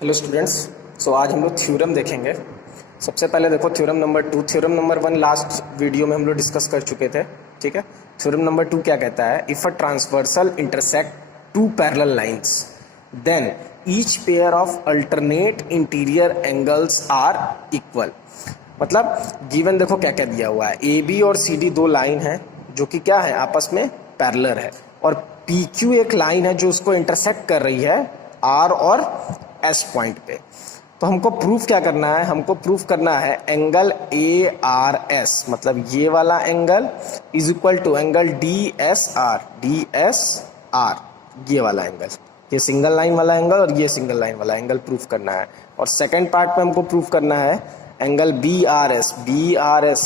Hello students. सो आज हम लोग थ्योरम देखेंगे। सबसे पहले देखो theorem number 2। Theorem number 1 last video में हम लोग डिस्कस कर चुके थे, ठीक है। थ्योरम नंबर 2 क्या कहता है? If a transversal intersect two parallel lines then each pair of alternate interior angles are equal. मतलब गिवन देखो क्या क्या दिया हुआ है। ए बी और सी डी दो लाइन है जो कि क्या है, आपस में पैरेलल है, और पी क्यू एक लाइन है जो उसको इंटरसेक्ट कर रही है आर और एस पॉइंट पे। तो हमको प्रूफ क्या करना है? हमको प्रूफ करना है एंगल ए आर एस, मतलब ये वाला angle is equal to angle D S R. ये वाला एंगल, ये सिंगल लाइन वाला एंगल और ये सिंगल लाइन वाला एंगल प्रूफ करना है। और सेकंड पार्ट में हमको प्रूफ करना है एंगल बी आर एस,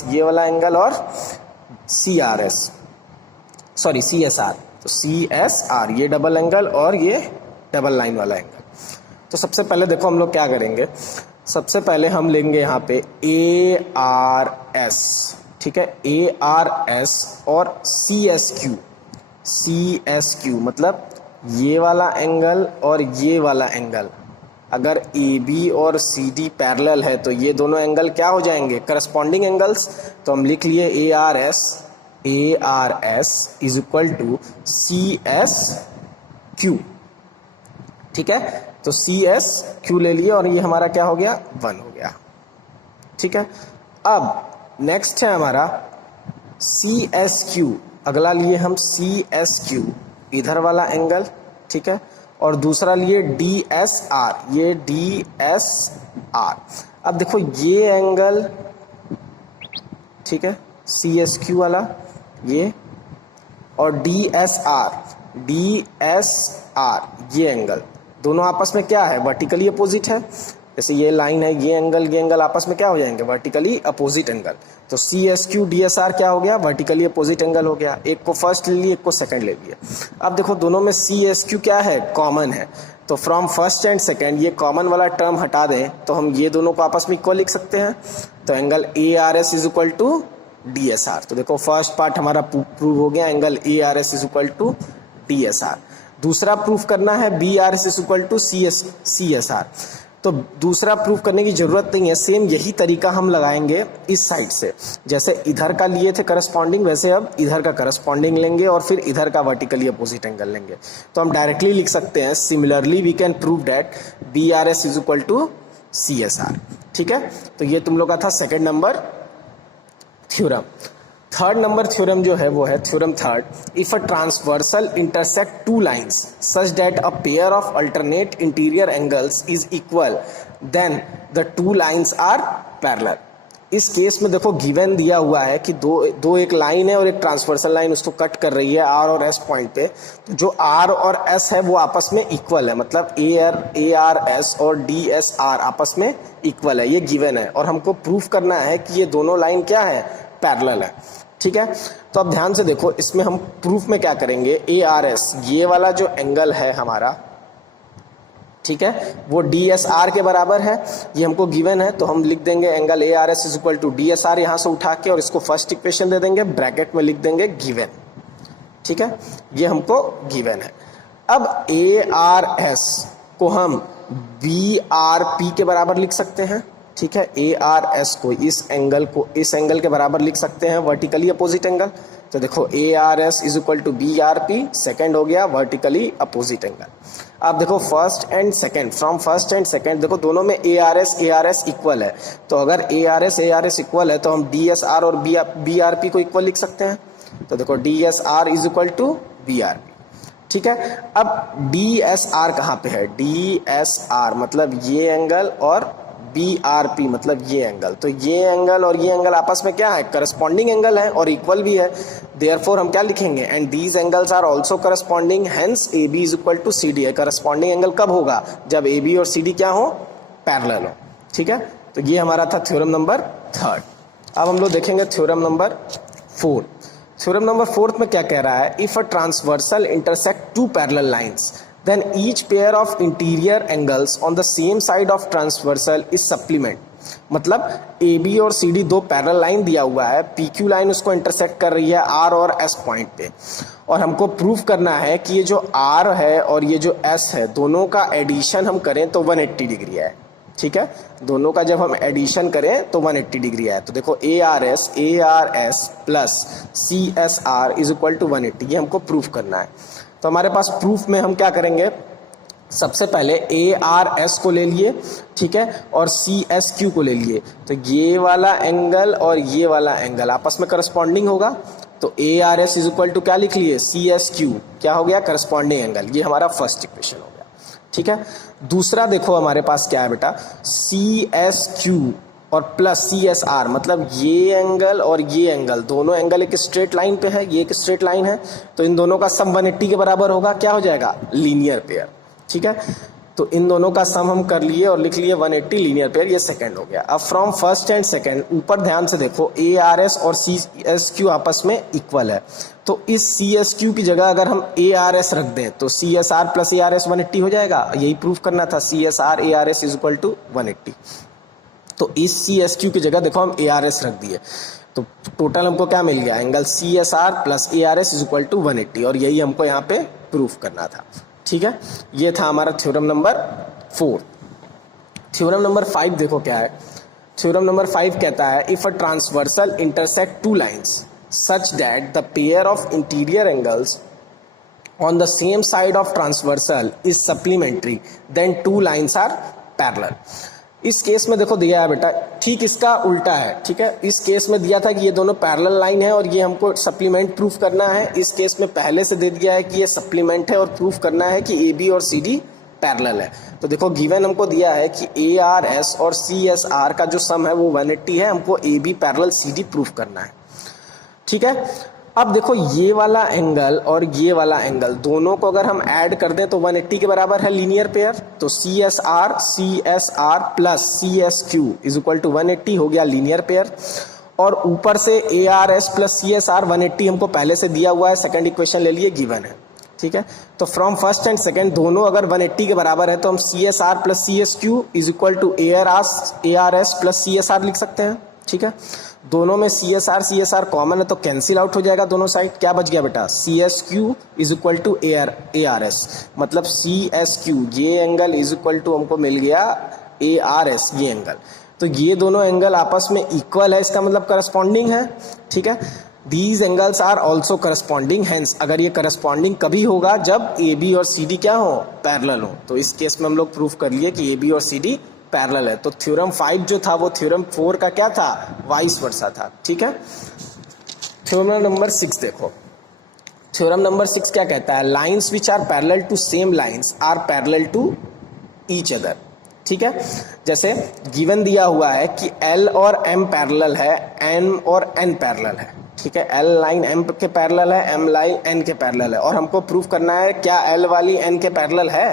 ये वाला एंगल, और सी एस आर, तो सी एस आर, ये डबल एंगल और ये डबल लाइन वाला एंगल। तो सबसे पहले देखो हम लोग क्या करेंगे। सबसे पहले हम लेंगे यहाँ पे ए आर एस, ठीक है, ए आर एस और सी एस क्यू, मतलब ये वाला एंगल और ये वाला एंगल। अगर ए बी और सी डी पैरेलल है तो ये दोनों एंगल क्या हो जाएंगे? Corresponding angles. तो हम लिख लिए A R S is equal to C S Q, ठीक है। तो सी एस क्यू ले लिए और ये हमारा क्या हो गया? 1 हो गया, ठीक है। अब नेक्स्ट है हमारा सी एस क्यू। अगला लिए हम सी एस क्यू, इधर वाला एंगल, ठीक है, और दूसरा लिए डी एस आर, ये डी एस आर। अब देखो ये एंगल, ठीक है, सी एस क्यू वाला ये, और डी एस आर ये एंगल, दोनों आपस में क्या है? वर्टिकली अपोजिट है। जैसे ये लाइन है, ये एंगल आपस में क्या हो जाएंगे? Vertically opposite angle. तो C S Q D S R क्या हो गया? वर्टिकली अपोजिट एंगल हो गया। एक को फर्स्ट ले लिए, एक को सेकंड ले लिए। अब देखो दोनों में सी एस क्यू क्या है? कॉमन है। तो फ्रॉम फर्स्ट एंड सेकंड ये कॉमन वाला टर्म हटा दें तो हम ये दोनों को आपस में इक्वल लिख सकते हैं। तो angle A R S is equal to D S R. तो देखो फर्स्ट पार्ट हमारा प्रूव हो गया, angle A R S is equal to D S R. दूसरा प्रूफ करना है B R S is equal to C S R. तो दूसरा प्रूफ करने की जरूरत नहीं है, सेम यही तरीका हम लगाएंगे इस साइड से। जैसे इधर का लिए थे करस्पॉन्डिंग, वैसे अब इधर का करस्पॉन्डिंग लेंगे और फिर इधर का वर्टिकली अपोजिट एंगल लेंगे। तो हम डायरेक्टली लिख सकते हैं similarly we can prove that B R S is equal to C S R, ठीक है। तो ये तुम लोग का था second number theorem. Third number theorem जो है वो है theorem third. If a transversal intersect two lines such that a pair of alternate interior angles is equal then the two lines are parallel. इस केस में देखो given दिया हुआ है कि दो एक लाइन है और एक ट्रांसवर्सल लाइन उसको कट कर रही है आर और एस पॉइंट पे। तो जो आर और एस है वो आपस में इक्वल है, मतलब ए आर एस और डी एस आर आपस में इक्वल है, ये गिवन है। और हमको प्रूफ करना है कि ये दोनों लाइन क्या है? पैरेलल है, ठीक है। तो अब ध्यान से देखो, इसमें हम प्रूफ में क्या करेंगे? ए आर एस, ये वाला जो एंगल है हमारा, ठीक है, वो डी एस आर के बराबर है, ये हमको गिवन है। तो हम लिख देंगे angle A R S is equal to D S R, यहां से उठा के, और इसको फर्स्ट इक्वेशन दे देंगे, ब्रैकेट में लिख देंगे गिवन, ठीक है, ये हमको गिवन है। अब ए आर एस को हम बी आर पी के बराबर लिख सकते हैं, ठीक है। ए आर एस को इस एंगल के बराबर लिख सकते हैं, वर्टिकली अपोजिट एंगल। तो देखो A R S is equal to B R P, second हो गया वर्टिकली अपोजिट एंगल। अब देखो first and second, from first and second देखो दोनों में ए आर एस इक्वल है। तो अगर ए आर एस इक्वल है तो हम डी एस आर और बी आर पी को इक्वल लिख सकते हैं। तो देखो D S R is equal to B R P, ठीक है। अब डी एस आर कहाँ पे है? डी एस आर मतलब ये एंगल, और बी आर पी मतलब ये एंगल। तो ये एंगल और ये एंगल आपस में क्या है? करस्पॉन्डिंग एंगल है और इक्वल भी है। देयरफॉर हम क्या लिखेंगे? And these angles are also corresponding, hence A B is equal to C D है। करस्पॉन्डिंग एंगल कब होगा? जब ए बी और सी डी क्या हो? पैरेलल हो, ठीक है। तो ये हमारा था थ्योरम नंबर थर्ड। अब हम लोग देखेंगे theorem number fourth. Theorem number fourth में क्या कह रहा है? If a transversal intersect two parallel lines then each pair of interior angles on the same side of transversal is supplement। मतलब ए बी और सी डी दो parallel line दिया हुआ है, पी क्यू लाइन उसको इंटरसेक्ट कर रही है आर और एस पॉइंट पे, और हमको प्रूफ करना है कि ये जो आर है और ये जो एस है दोनों का एडिशन हम करें तो 180 डिग्री है। ठीक है, दोनों का जब हम एडिशन करें तो 180 डिग्री है। तो देखो A R S plus C S R is equal to 180, ये हमको प्रूफ करना है। तो हमारे पास प्रूफ में हम क्या करेंगे, सबसे पहले ए आर एस को ले लिए, ठीक है, और सी एस क्यू को ले लिए। तो ये वाला एंगल और ये वाला एंगल आपस में करस्पॉन्डिंग होगा, तो A R S is equal to क्या लिख लिए, सी एस क्यू, क्या हो गया, करस्पॉन्डिंग एंगल। ये हमारा फर्स्ट इक्वेशन हो गया। ठीक है, दूसरा देखो हमारे पास क्या है बेटा, सी एस क्यू और प्लस सी एस आर, मतलब ये एंगल और ये एंगल दोनों एंगल एक स्ट्रेट लाइन पे है, ये एक स्ट्रेट लाइन है, तो इन दोनों का सम 180 के बराबर होगा, क्या हो जाएगा, लीनियर पेयर। ठीक है, तो इन दोनों का सम हम कर लिए और लिख लिए 180 लीनियर पेयर, ये सेकंड हो गया। अब फ्रॉम फर्स्ट एंड सेकंड ऊपर ध्यान से देखो, ए आर एस और सी एस क्यू आपस में इक्वल है, तो इस सी एस क्यू की जगह अगर हम ए आर एस रख दें तो C S R plus A R S 180 हो जाएगा। यही प्रूफ करना था, C S R A R S is equal to 180। तो इस सी एस क्यू की जगह देखो हम ए आर एस रख दिए, तो टोटल हमको क्या मिल गया, angle C S R plus A R S is equal to 180, और यही हमको यहाँ पे प्रूफ करना था। ठीक है, ये था हमारा थ्योरम नंबर 4। थ्योरम नंबर 5 देखो क्या है। थ्योरम नंबर 5 कहता है, if a transversal intersect two lines such that the pair of interior angles on the same side of transversal is supplementary, then two lines are parallel। इस case में देखो दिया है बेटा, ठीक इसका उल्टा है। ठीक है, इस केस में दिया था कि ये दोनों पैरेलल लाइन है और ये हमको सप्लीमेंट प्रूफ करना है। इस केस में पहले से दे दिया है कि ये सप्लीमेंट है और प्रूफ करना है कि ए बी और सी डी पैरेलल है। तो देखो गिवन हमको दिया है कि ए आर एस और सी एस आर का जो सम है वो 180 है, हमको A B parallel C D proof करना है। ठीक है, अब देखो ये वाला एंगल और ये वाला एंगल दोनों को अगर हम ऐड कर दें तो 180 के बराबर है लीनियर पेयर। तो C S R plus C S Q is equal to 180 हो गया लीनियर पेयर। और ऊपर से A R S plus C S R 180 हमको पहले से दिया हुआ है, सेकंड इक्वेशन ले लिए, गिवन है। ठीक है, तो फ्रॉम फर्स्ट एंड सेकंड दोनों अगर 180 के बराबर है तो हम C S R plus C S Q is equal to A R S plus C S R लिख सकते हैं। ठीक है, दोनों में सी एस आर कॉमन है तो कैंसिल आउट हो जाएगा दोनों साइड। क्या बच गया बेटा, C S Q is equal to A R S, मतलब सी एस क्यू ये एंगल इज इक्वल टू हमको मिल गया ए आर एस ये एंगल। तो ये दोनों एंगल आपस में इक्वल है, इसका मतलब करस्पॉन्डिंग है। ठीक है, these angles are also corresponding, hence अगर ये करस्पॉन्डिंग कभी होगा जब ए बी और सी डी क्या हो, पैरेलल हो। तो इस केस में हम लोग प्रूफ कर लिए कि ए बी और सी डी पैरेलल है। तो थ्योरम 5 जो था वो थ्योरम 4 का क्या था, वाइस वर्सा था। ठीक है, थ्योरम नंबर 6 देखो। थ्योरम नंबर 6 क्या कहता है, lines which are parallel to same lines are parallel to each other. ठीक है, जैसे गिवन दिया हुआ है कि L और M पैरेलल है, M और N पैरेलल है। ठीक है, L लाइन M के पैरेलल है, M लाइन N के पैरेलल है, और हमको प्रूफ करना है क्या L वाली N के पैरेलल है।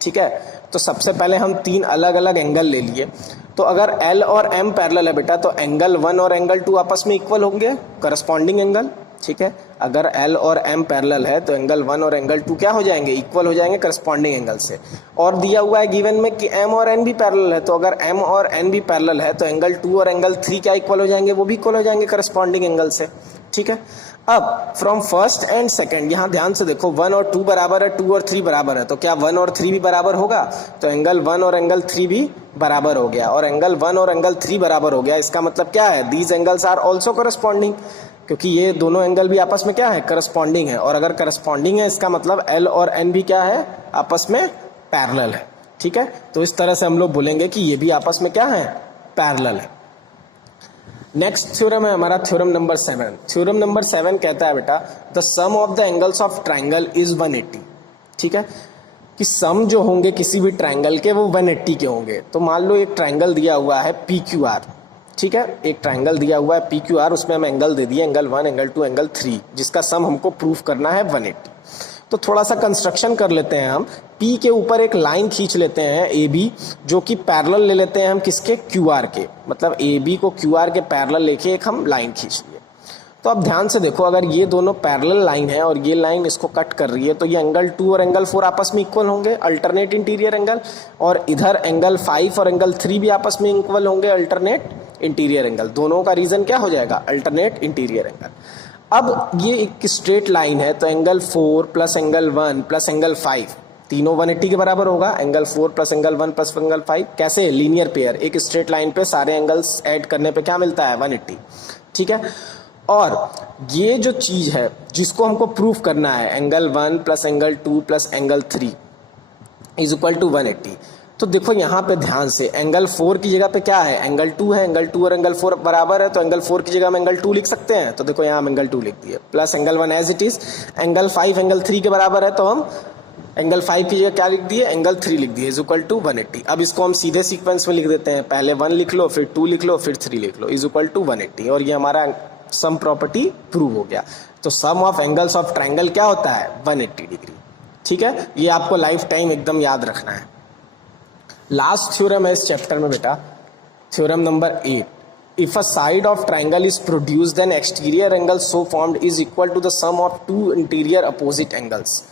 ठीक है, तो सबसे पहले हम 3 अलग अलग एंगल ले लिए। तो अगर L और M पैरेलल है बेटा तो एंगल 1 और एंगल 2 आपस में इक्वल होंगे, करस्पॉन्डिंग एंगल। ठीक है, अगर L और M पैरेलल है तो एंगल 1 और एंगल 2 क्या हो जाएंगे, इक्वल हो जाएंगे करस्पॉन्डिंग एंगल से। और दिया हुआ है गिवन में कि M और N भी पैरेलल है, तो अगर M और N भी पैरेलल है तो एंगल 2 और एंगल 3 क्या इक्वल हो जाएंगे, वो भी इक्वल हो जाएंगे करस्पॉन्डिंग एंगल से। ठीक है, अब फ्रॉम फर्स्ट एंड सेकंड यहाँ ध्यान से देखो, 1 और 2 बराबर है, 2 और 3 बराबर है, तो क्या 1 और 3 भी बराबर होगा, तो एंगल 1 और एंगल 3 भी बराबर हो गया। और एंगल 1 और एंगल 3 बराबर हो गया, इसका मतलब क्या है, these angles are also corresponding, क्योंकि ये दोनों एंगल भी आपस में क्या है, करस्पॉन्डिंग है। और अगर करस्पॉन्डिंग है इसका मतलब L और N भी क्या है, आपस में पैरेलल है। ठीक है, तो इस तरह से हम लोग बोलेंगे कि ये भी आपस में क्या है, पैरेलल है। नेक्स्ट थ्योरम है हमारा थ्योरम नंबर 7। थ्योरम नंबर 7 कहता है बेटा, the sum of the angles of triangle is 180। ठीक है, कि सम जो होंगे किसी भी ट्राइंगल के वो 180 के होंगे। तो मान लो एक ट्राइंगल दिया हुआ है PQR। ठीक है, एक ट्राइंगल दिया हुआ है PQR, उसमें हम एंगल दे दिए एंगल 1, एंगल 2, एंगल 3, जिसका सम हमको प्रूफ करना है 180। तो थोड़ा सा कंस्ट्रक्शन कर लेते हैं हम, P के ऊपर एक लाइन खींच लेते हैं AB, जो कि पैरेलल ले लेते हैं हम किसके, QR के, मतलब AB को QR के पैरेलल लेके एक हम लाइन खींच लिए। तो अब ध्यान से देखो, अगर ये दोनों पैरेलल लाइन है और ये लाइन इसको कट कर रही है तो ये एंगल 2 और एंगल 4 आपस में इक्वल होंगे, अल्टरनेट इंटीरियर एंगल, और इधर एंगल 5 और एंगल 3 भी आपस में इक्वल होंगे, अल्टरनेट इंटीरियर एंगल। दोनों का रीजन क्या हो जाएगा, अल्टरनेट इंटीरियर एंगल। अब ये एक स्ट्रेट लाइन है तो angle 4 plus angle 1 plus angle 5 तीनों 180 के बराबर होगा। Angle 4 plus angle 1 plus angle 5 कैसे, लीनियर पेयर, एक स्ट्रेट लाइन पे सारे एंगल्स ऐड करने पे क्या मिलता है, 180। ठीक है, और ये जो चीज है जिसको हमको प्रूफ करना है, angle 1 plus angle 2 plus angle 3 is equal to 180। तो देखो यहाँ पे ध्यान से, एंगल 4 की जगह पे क्या है, एंगल 2 है, एंगल 2 और एंगल 4 बराबर है तो एंगल 4 की जगह हम एंगल 2 लिख सकते हैं, तो देखो यहाँ हम एंगल 2 लिख दिए, plus angle 1 as it is, angle 5 angle 3 के बराबर है तो हम एंगल 5 की जगह क्या लिख दिए, एंगल 3 लिख दिए, इज इक्वल टू 180। अब इसको हम सीधे सीक्वेंस में लिख देते हैं, पहले 1 लिख लो, फिर 2 लिख लो, फिर 3 लिख लो, इज इक्वल टू 180, और ये हमारा सम प्रॉपर्टी प्रूव हो गया। तो सम ऑफ एंगल्स ऑफ ट्रायंगल क्या होता है, 180 डिग्री। ठीक है, ये आपको लाइफ टाइम एकदम याद रखना है। लास्ट थ्योरम है इस चैप्टर में बेटा, theorem number 8, if a side of triangle is produced then exterior angle so formed is equal to the sum of 2 interior opposite angles.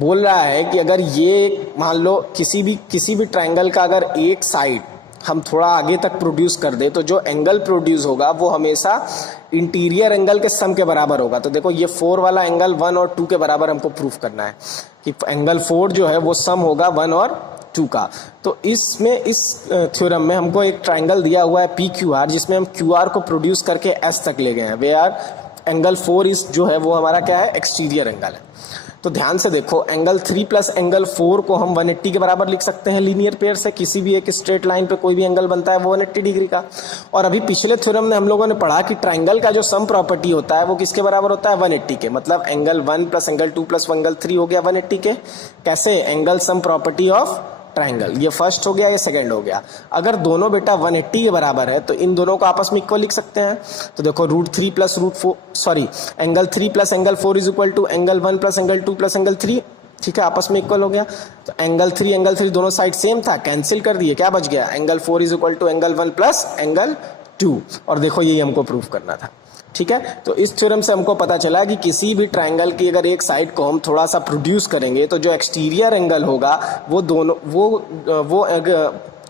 बोल रहा है कि अगर ये मान लो किसी भी ट्रायंगल का अगर एक साइड हम थोड़ा आगे तक प्रोड्यूस कर दे तो जो एंगल प्रोड्यूस होगा वो हमेशा इंटीरियर एंगल के सम के बराबर होगा। तो देखो ये 4 वाला एंगल 1 और 2 के बराबर हमको प्रूफ करना है कि एंगल 4 जो है वो सम होगा 1 और 2 का। तो इसमें इस थ्योरम में हमको एक ट्रायंगल दिया हुआ है PQR, जिसमें हम QR को प्रोड्यूस करके S तक ले गए हैं, वे आर एंगल 4 इस जो है वो हमारा क्या है, एक्सटीरियर एंगल है। तो ध्यान से देखो, एंगल 3 प्लस एंगल 4 को हम 180 के बराबर लिख सकते हैं लीनियर पेयर से, किसी भी एक स्ट्रेट लाइन पे कोई भी एंगल बनता है वो 180 डिग्री का। और अभी पिछले थ्योरम में हम लोगों ने पढ़ा कि ट्रायंगल का जो सम प्रॉपर्टी होता है वो किसके बराबर होता है, 180 के। मतलब angle 1 plus angle 2 plus angle 3 हो गया 180 के। कैसे, angle sum property of triangle, ये फर्स्ट हो गया, ये सेकंड हो गया। अगर दोनों बेटा 180 के बराबर है तो इन दोनों को आपस में इक्वल लिख सकते हैं। तो देखो √3 plus √4 sorry angle 3 plus angle 4 is equal to angle 1 plus angle 2 plus angle 3। ठीक है, आपस में इक्वल हो गया। तो एंगल 3 दोनों साइड सेम था, कैंसिल कर दिए, क्या बच गया, angle 4 is equal to angle 1 plus angle 2। और देखो यही हमको प्रूफ करना था। ठीक है, तो इस थ्योरम से हमको पता चला कि किसी भी ट्रायंगल की अगर एक साइड को हम थोड़ा सा प्रोड्यूस करेंगे तो जो एक्सटीरियर एंगल होगा वो दोनों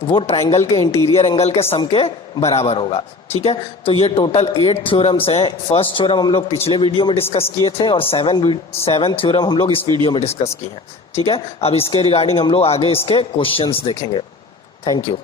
वो ट्रायंगल के इंटीरियर एंगल के सम के बराबर होगा। ठीक है, तो ये टोटल 8 थ्योरम्स हैं। फर्स्ट थ्योरम हम लोग पिछले वीडियो में डिस्कस किए थे और 7 थ्योरम हम लोग इस वीडियो में डिस्कस किए हैं। ठीक है, अब इसके रिगार्डिंग हम लोग आगे इसके क्वेश्चंस देखेंगे। Thank you.